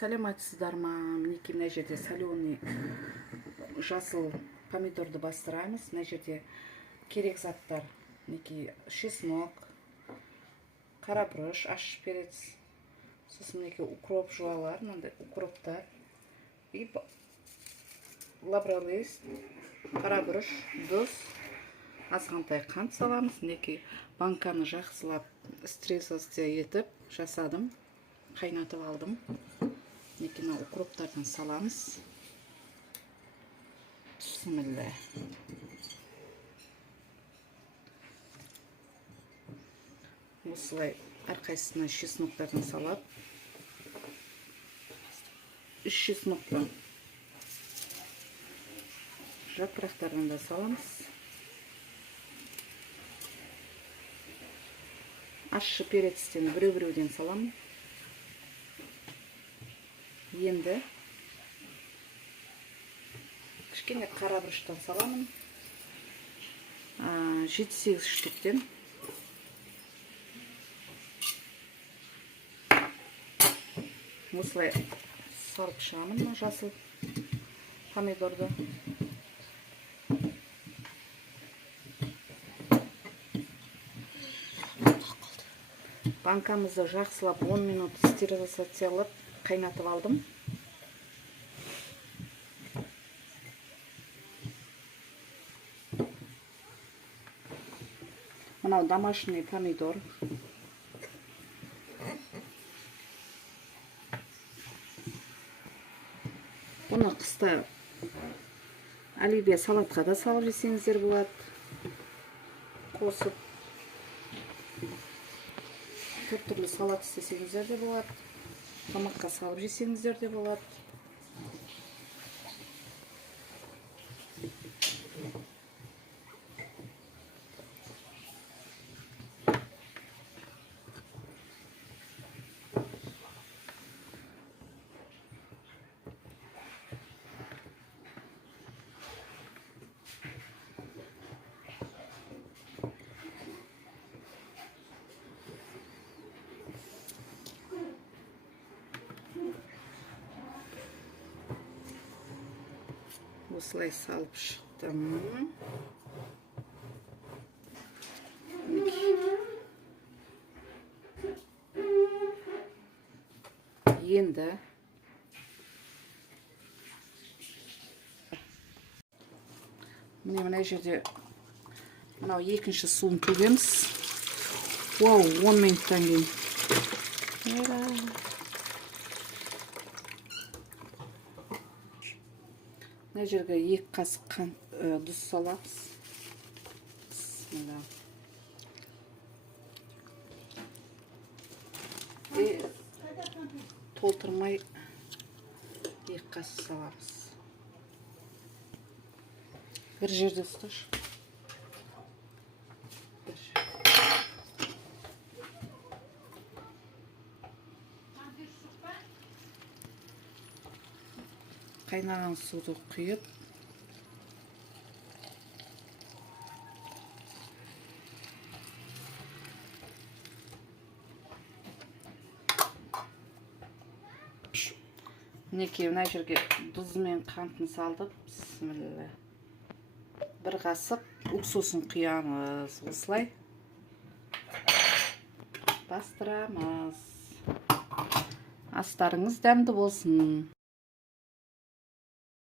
Саламатсыздар ма? Мінекей мына жерде соленый жасыл помидорды бастырамыз. Мына жерде керек заттар: мінекей чеснок, қарабұрыш, аш перец, сосын мінекей укроп жуалар, мынандай укроптар и лавровый, қарабұрыш, тұз, азғантай қант саламыз. Мінекей банканы жақсылап стресосте етіп жасадым, қайнатып алдым. Мінекей мына укроптардан саламыз. Бисмилла. Осылай әрқайсысына чесноктардан салап, 3 чесноктан жапырақтардан да саламыз. Ащы перецтен біреу-біреуден саламын. Енді кішкене қарабұрыштан саламын. 7-8 штуктен. Осылай салып шығамын жасыл помидорды. Банкамызды жақсылап 10 минут стерилизациялап қайнатып алдым. Мынау домашний помидор. Бұны қыста оливье салатқа да салып жесеңіздер болады. Қосып түрлі салат істесеңіздер де болады. Тамаққа салып жесеңіздер де болады. Осылай салып шықтым. Енді мына жерде мынау екінші суын төгеміз. 10 минуттан кейін. Мына жерге 2 қасық тұз саламыз. Бисмилла. Толтырмай 2 қасық саламыз. Bir жерде ұсташ. Қайнаған суды құйып, мінекей мына жерге тұзы мен қантын салдық. Бисмилла. 1 қасық уксусын құямыз. Осылай бастырамыз. Астарыңыз дәмді болсын.